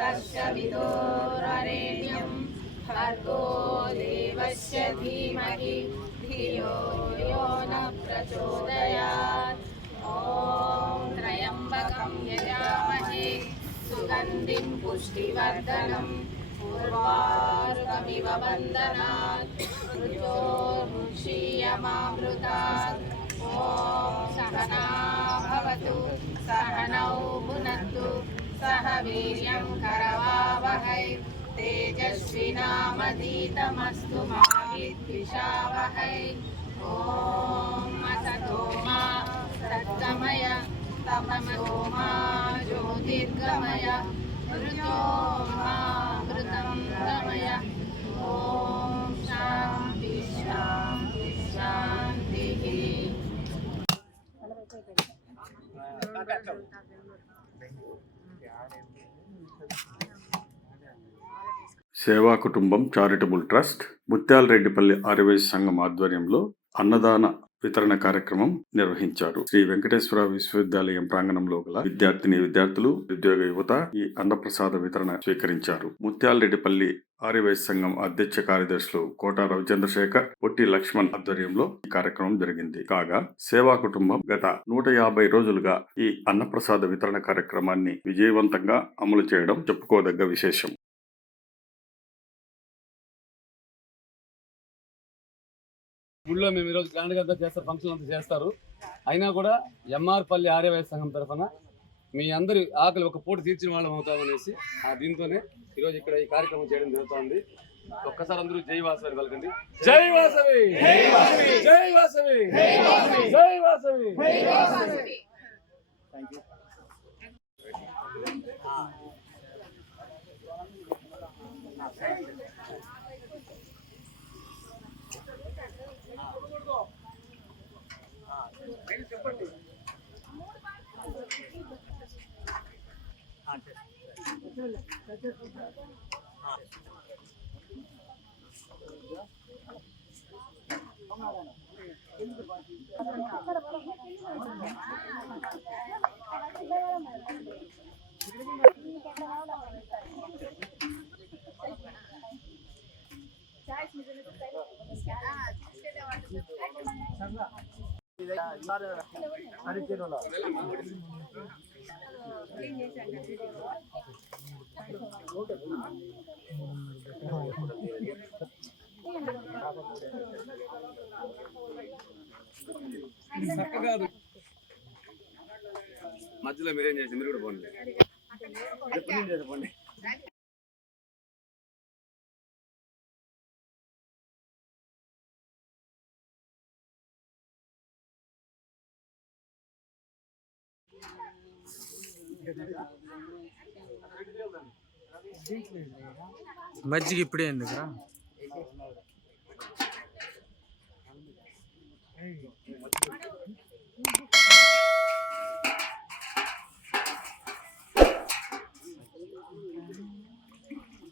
तस्य विदोररेण्यं भर्गो देवस्य धीमहि धियो यो न प्रचोदयात् ॐ त्र्यम्बकं यजामहे सुगन्धिं पुष्टिवर्धनम् उर्वारुकमिव वन्दनात् मृत्योर्मुषीयमामृतात् ॐ सहना भवतु सहनौ भुनक्तु सह वीर्यं करवावहै। तेजस्विनामधीतमस्तु मा विद्विषावहै ॐ असतो मा सद्गमय तमसो मा ज्योतिर्गमय। मृतो సేవా కుటుంబం చారిటబుల్ ట్రస్ట్ ముత్యాలరెడ్డిపల్లి ఆర్యవైశ్య సంఘం ఆధ్వర్యంలో అన్నదాన వితరణ కార్యక్రమం నిర్వహించారు. శ్రీ వెంకటేశ్వర విశ్వవిద్యాలయం ప్రాంగణంలో గల విద్యార్థిని విద్యార్థులు ఉద్యోగ యువత ఈ అన్నప్రసాద వితరణ స్వీకరించారు. ముత్యాలరెడ్డిపల్లి ఆర్యవైశ్య సంఘం అధ్యక్ష కార్యదర్శులు కోట రవిచంద్రశేఖర్ పొట్టి లక్ష్మణ్ ఆధ్వర్యంలో ఈ కార్యక్రమం జరిగింది. కాగా సేవా కుటుంబం గత నూట యాభై రోజులుగా ఈ అన్నప్రసాద వితరణ కార్యక్రమాన్ని విజయవంతంగా అమలు చేయడం చెప్పుకోదగ్గ విశేషం. గుళ్ళో మేము ఈరోజు గ్రాండ్గా అంతా చేస్తారు ఫంక్షన్ అంతా చేస్తారు. అయినా కూడా ఎంఆర్ పల్లి ఆర్యవైశ్య సంఘం తరఫున మీ అందరి ఆకలి ఒక పూట తీర్చిన వాళ్ళం అవుతామనేసి ఆ దీంతోనే ఈరోజు ఇక్కడ ఈ కార్యక్రమం చేయడం జరుగుతోంది. ఒక్కసారి అందరూ జై వాసవి పలకండి. జై వాసవి! జై వాసవి! జై వాసవి! జై चाळीस मिनिट మధ్యలో మీరేం చేసి మీరు కూడా పోండి ఎప్పటి నుంచి చేసి పోండి మజ్జిగ ఇప్పుడే ఎందుకురా